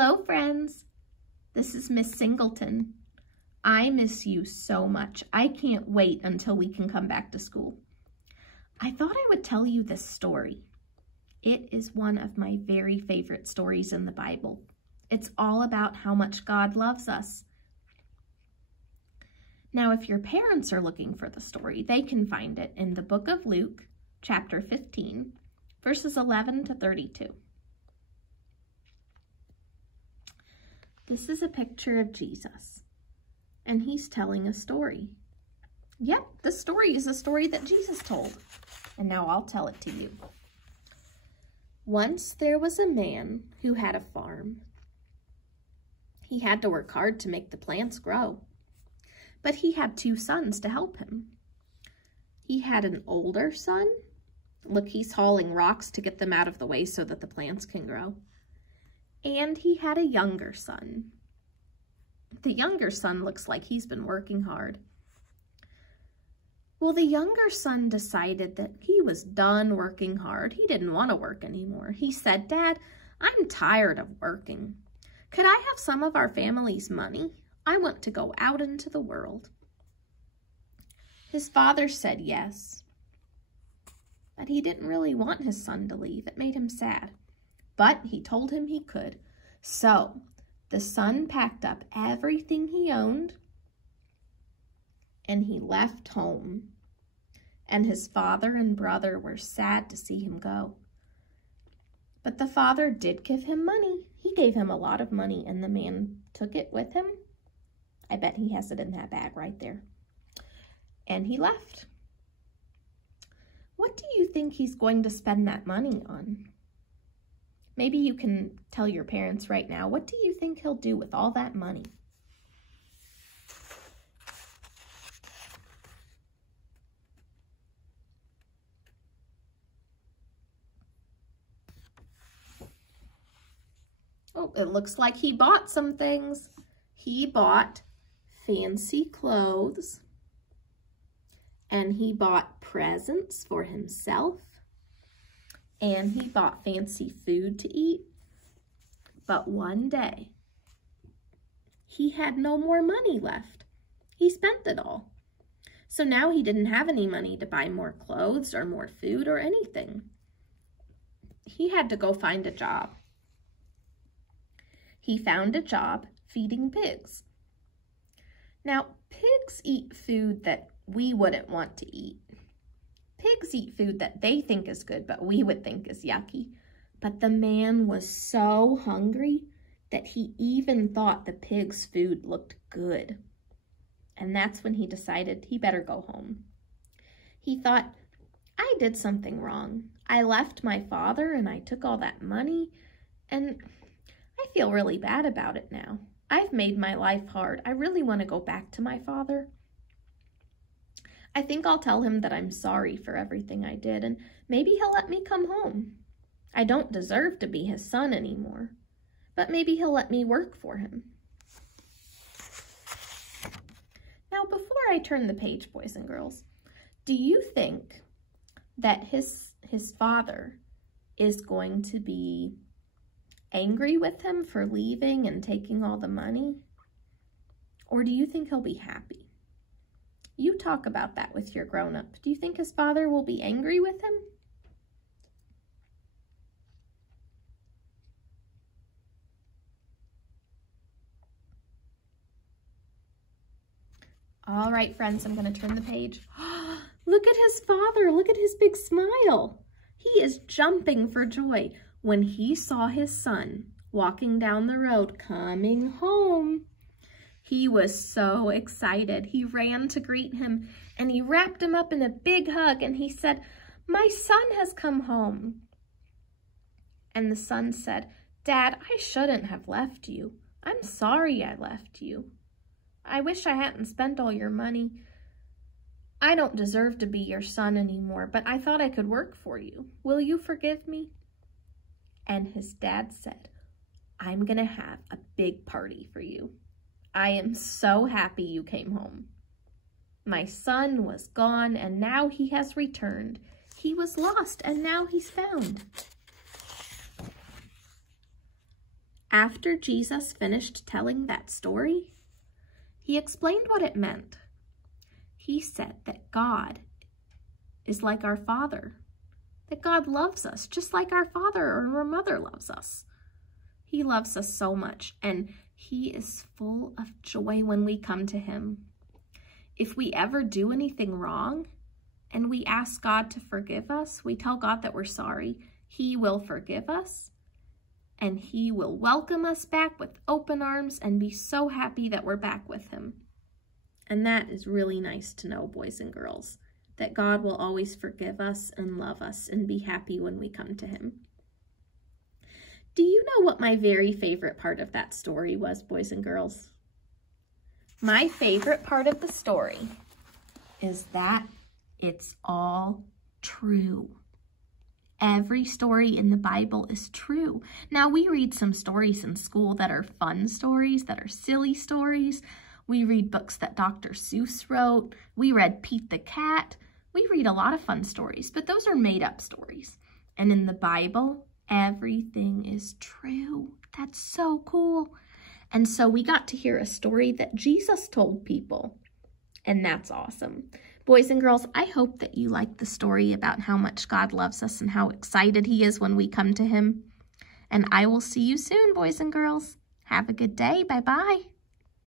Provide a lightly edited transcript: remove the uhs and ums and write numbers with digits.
Hello, friends. This is Miss Singleton. I miss you so much. I can't wait until we can come back to school. I thought I would tell you this story. It is one of my very favorite stories in the Bible. It's all about how much God loves us. Now, if your parents are looking for the story, they can find it in the book of Luke, chapter 15, verses 11 to 32. This is a picture of Jesus, and he's telling a story. Yep, the story is a story that Jesus told, and now I'll tell it to you. Once there was a man who had a farm. He had to work hard to make the plants grow, but he had 2 sons to help him. He had an older son. Look, he's hauling rocks to get them out of the way so that the plants can grow. And he had a younger son. The younger son looks like he's been working hard. Well, the younger son decided that he was done working hard. He didn't want to work anymore. He said, "Dad, I'm tired of working. Could I have some of our family's money? I want to go out into the world." His father said yes, but he didn't really want his son to leave. It made him sad. But he told him he could. So the son packed up everything he owned and he left home. And his father and brother were sad to see him go. But the father did give him money. He gave him a lot of money, and the man took it with him. I bet he has it in that bag right there. And he left. What do you think he's going to spend that money on? Maybe you can tell your parents right now, what do you think he'll do with all that money? Oh, it looks like he bought some things. He bought fancy clothes, and he bought presents for himself, and he bought fancy food to eat. But one day, he had no more money left. He spent it all. So now he didn't have any money to buy more clothes or more food or anything. He had to go find a job. He found a job feeding pigs. Now, pigs eat food that we wouldn't want to eat. Pigs eat food that they think is good, but we would think is yucky. But the man was so hungry that he even thought the pig's food looked good. And that's when he decided he better go home. He thought, I did something wrong. I left my father and I took all that money, and I feel really bad about it now. I've made my life hard. I really want to go back to my father. I think I'll tell him that I'm sorry for everything I did, and maybe he'll let me come home. I don't deserve to be his son anymore, but maybe he'll let me work for him. Now, before I turn the page, boys and girls, do you think that his father is going to be angry with him for leaving and taking all the money? Or do you think he'll be happy? You talk about that with your grown-up. Do you think his father will be angry with him? All right, friends, I'm going to turn the page. Look at his father. Look at his big smile. He is jumping for joy when he saw his son walking down the road coming home. He was so excited. He ran to greet him, and he wrapped him up in a big hug, and he said, "My son has come home." And the son said, "Dad, I shouldn't have left you. I'm sorry I left you. I wish I hadn't spent all your money. I don't deserve to be your son anymore, but I thought I could work for you. Will you forgive me?" And his dad said, "I'm going to have a big party for you. I am so happy you came home. My son was gone, and now he has returned. He was lost, and now he's found." After Jesus finished telling that story, he explained what it meant. He said that God is like our Father, that God loves us just like our father or our mother loves us. He loves us so much, and he is full of joy when we come to him. If we ever do anything wrong and we ask God to forgive us, we tell God that we're sorry, he will forgive us, and he will welcome us back with open arms and be so happy that we're back with him. And that is really nice to know, boys and girls, that God will always forgive us and love us and be happy when we come to him. Do you know what my very favorite part of that story was, boys and girls? My favorite part of the story is that it's all true. Every story in the Bible is true. Now, we read some stories in school that are fun stories, that are silly stories. We read books that Dr. Seuss wrote. We read Pete the Cat. We read a lot of fun stories, but those are made-up stories. And in the Bible, everything is true. That's so cool. And so we got to hear a story that Jesus told people, and that's awesome. Boys and girls, I hope that you like the story about how much God loves us and how excited he is when we come to him. And I will see you soon, boys and girls. Have a good day. Bye-bye.